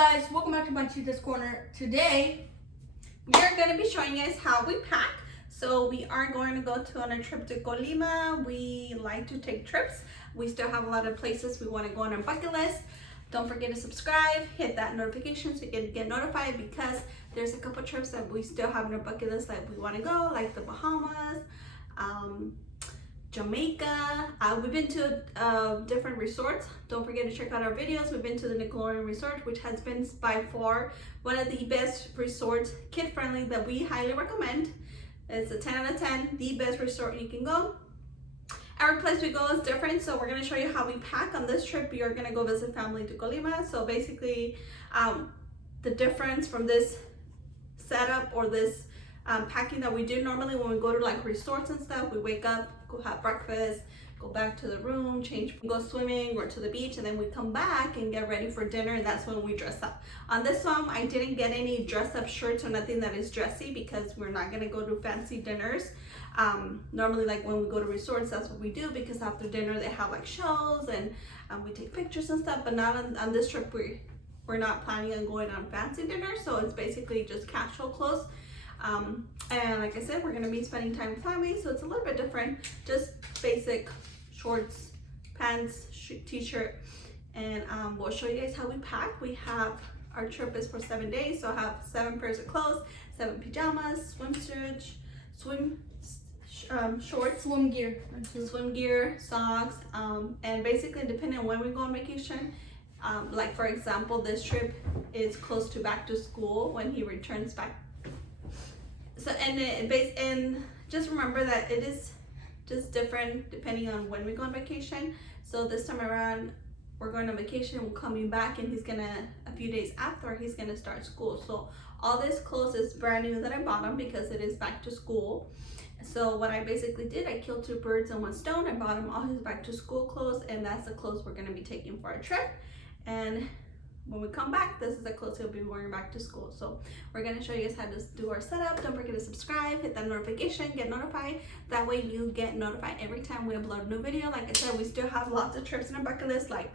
guys, welcome back to my Cheetah's Corner. Today we're going to be showing you guys how we pack. So we are going to go on a trip to Colima. We like to take trips. We still have a lot of places we want to go on our bucket list. Don't forget to subscribe, hit that notification so you can get notified, because there's a couple trips that we still have on our bucket list that we want to go, like the Bahamas, Jamaica. We've been to different resorts. Don't forget to check out our videos. We've been to the Carryon resort, which has been by far one of the best resorts, kid friendly, that we highly recommend. It's a 10 out of 10, the best resort you can go. Every place we go is different, so we're going to show you how we pack. On this trip, we are going to go visit family to Colima. So basically, the difference from this setup or this packing that we do normally when we go to like resorts and stuff, we wake up, go have breakfast, go back to the room, change, go swimming or to the beach, and then we come back and get ready for dinner, and that's when we dress up. On this one, I didn't get any dress up shirts or nothing that is dressy, because we're not going to go to fancy dinners. Normally, like when we go to resorts, that's what we do, because after dinner they have like shows and we take pictures and stuff, but not on this trip. We're not planning on going on fancy dinner, so it's basically just casual clothes. And like I said, we're going to be spending time with family, so it's a little bit different. Just basic shorts, pants, t-shirt, and we'll show you guys how we pack. We have, our trip is for 7 days, so I have 7 pairs of clothes, 7 pajamas, swimsuits, shorts, swim gear, socks, and basically depending on when we go on vacation, like for example, this trip is close to back to school when he returns back. So and just remember that it is just different depending on when we go on vacation. So this time around, we're going on vacation, we're coming back, and he's gonna, a few days after, he's gonna start school. So all this clothes is brand new that I bought him because it is back to school. So what I basically did, I killed 2 birds in 1 stone. I bought him all his back to school clothes, and that's the clothes we're gonna be taking for our trip. And when we come back, this is the clothes he'll be wearing back to school. So we're going to show you guys how to do our setup. Don't forget to subscribe, hit that notification, get notified. That way you get notified every time we upload a new video. Like I said, we still have lots of trips in our bucket list, like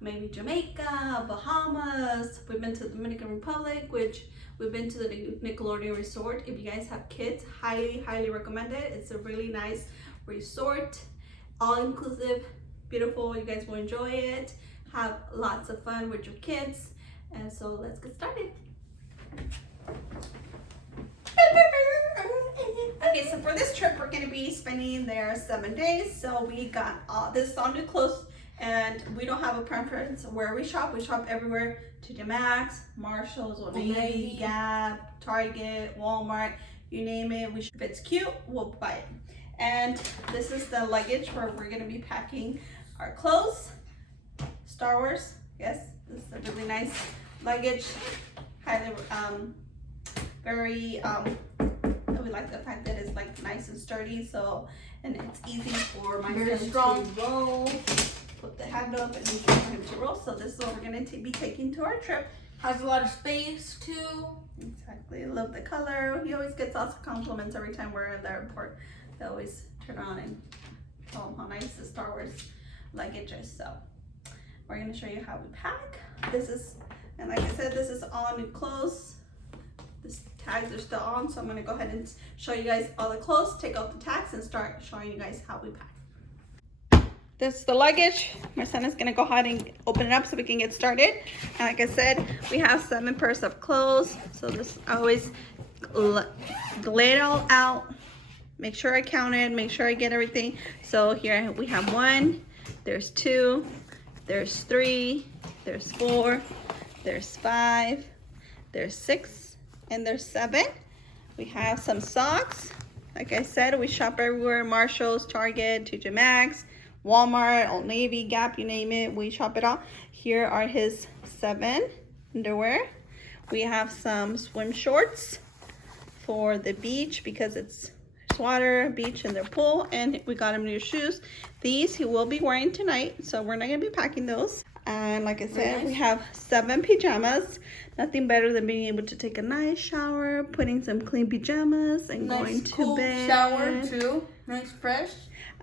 maybe Jamaica, Bahamas. We've been to the Dominican Republic, which we've been to the Nickelodeon resort. If you guys have kids, highly recommend it. It's a really nice resort, all inclusive, beautiful. You guys will enjoy it. Have lots of fun with your kids, and so let's get started. Okay, so for this trip, we're going to be spending there 7 days. So we got this all new clothes, and we don't have a preference where we shop. We shop everywhere: TJ Maxx, Marshalls, Old Navy, Gap, Target, Walmart, you name it. If it's cute, we'll buy it. And this is the luggage where we're going to be packing our clothes. Star Wars, yes, this is a really nice luggage. Highly, very, we like the fact that it's like nice and sturdy, so, and it's easy for my son to roll. Put the hand up and easy for him to roll. So this is what we're gonna be taking to our trip. Has a lot of space too. Exactly, I love the color. He always gets lots of compliments every time we're in the airport. They always turn on and tell him how nice the Star Wars luggage is. So we're going to show you how we pack. This is, and like I said, this is all new clothes. These tags are still on, so I'm going to go ahead and show you guys all the clothes, take out the tags, and start showing you guys how we pack. This is the luggage. My son is going to go ahead and open it up so we can get started. And like I said, we have 7 pairs of clothes. So this, I always lay it all out, make sure I count it, make sure I get everything. So here we have 1, there's 2, there's 3, there's 4, there's 5, there's 6, and there's 7. We have some socks. Like I said, we shop everywhere: Marshalls, Target, TJ Maxx, Walmart, Old Navy, Gap, you name it. We shop it all. Here are his 7 underwear. We have some swim shorts for the beach, because it's water, beach, and their pool. And we got him new shoes. These he will be wearing tonight, so we're not going to be packing those. And like I said, we have 7 pajamas. Nothing better than being able to take a nice shower, putting some clean pajamas, and going to bed. Shower too, nice fresh.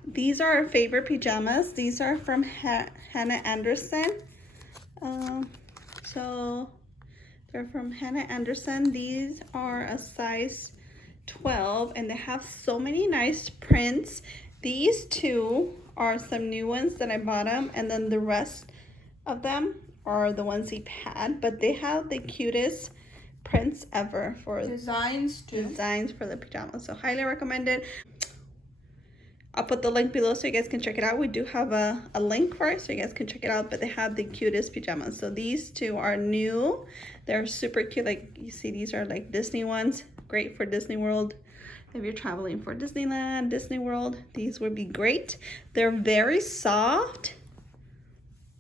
These are our favorite pajamas. These are from Hannah Anderson. So They're from Hannah Anderson. These are a size 12 and they have so many nice prints. These two are some new ones that I bought them, and then the rest of them are the ones he had, but they have the cutest prints ever for designs for the pajamas. So highly recommended. I'll put the link below so you guys can check it out. We do have a link for it so you guys can check it out, but they have the cutest pajamas. So these two are new. They're super cute. Like you see, these are like Disney ones. Great for Disney World. If you're traveling for Disneyland, Disney World, these would be great. They're very soft.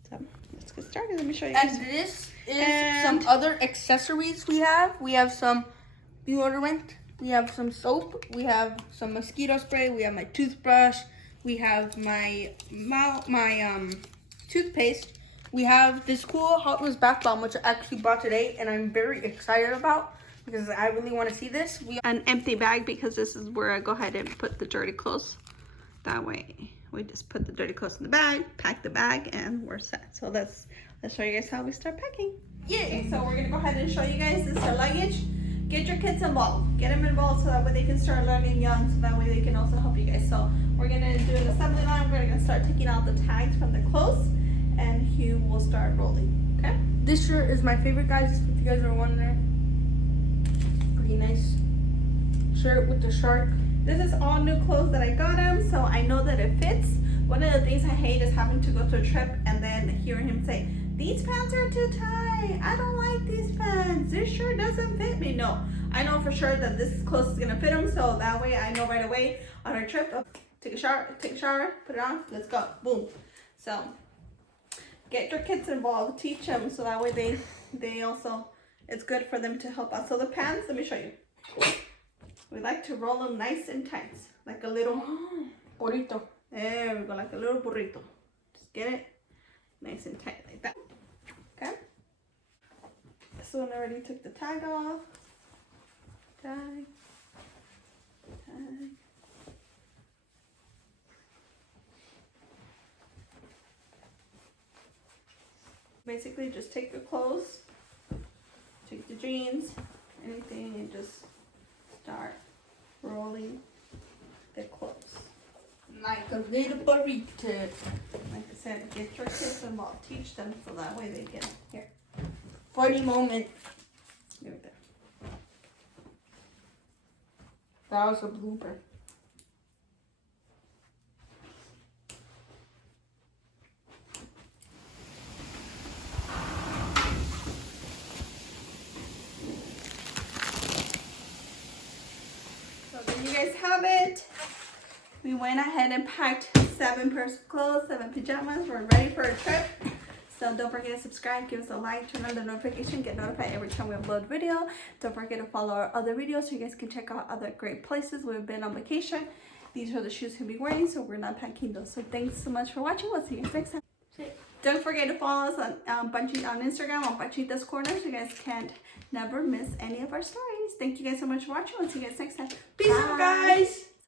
So let's get started. Let me show you guys. And this is some other accessories we have. We have some deodorant. We have some soap. We have some mosquito spray. We have my toothbrush. We have my toothpaste. We have this cool Hot Wheels bath bomb, which I actually bought today, and I'm very excited about because I really want to see this. An empty bag, because this is where I go ahead and put the dirty clothes. That way we just put the dirty clothes in the bag, pack the bag, and we're set. So let's show you guys how we start packing. Yeah, okay, so we're gonna go ahead and show you guys this is our luggage. Get your kids involved. Get them involved so that way they can start learning young, so that way they can also help you guys. So we're gonna do an assembly line. We're gonna start taking out the tags from the clothes, and Hugh will start rolling. Okay? This shirt is my favorite, guys, if you guys are wondering. Pretty nice shirt with the shark. This is all new clothes that I got him, so I know that it fits. One of the things I hate is having to go to a trip and then hearing him say, "These pants are too tight. I don't like these pants. This shirt doesn't fit me." No, I know for sure that this clothes is gonna fit him, so that way I know right away on our trip. Oh, take a shower, put it on, let's go, boom. So get your kids involved, teach them, so that way they also, it's good for them to help out. So the pants, let me show you. We like to roll them nice and tight, like a little Burrito. There we go, like a little burrito. Just get it nice and tight like that. Okay. This one already took the tag off. Tag. Basically, just take your clothes, take the jeans, anything, and just start rolling the clothes. Like a little burrito. Like I said, get your kids involved. Teach them so that way they can. Here. Funny moment. Here we go. That was a blooper. So there you guys have it. We went ahead and packed 7 pairs of clothes, 7 pajamas. We're ready for a trip. So don't forget to subscribe, give us a like, turn on the notification, get notified every time we upload a video. Don't forget to follow our other videos so you guys can check out other great places we've been on vacation. These are the shoes he'll be wearing, so we're not packing those. So thanks so much for watching. We'll see you guys next time. Don't forget to follow us on Instagram on Panchita's Corner so you guys can't never miss any of our stories. Thank you guys so much for watching. We'll see you guys next time. Peace out, guys.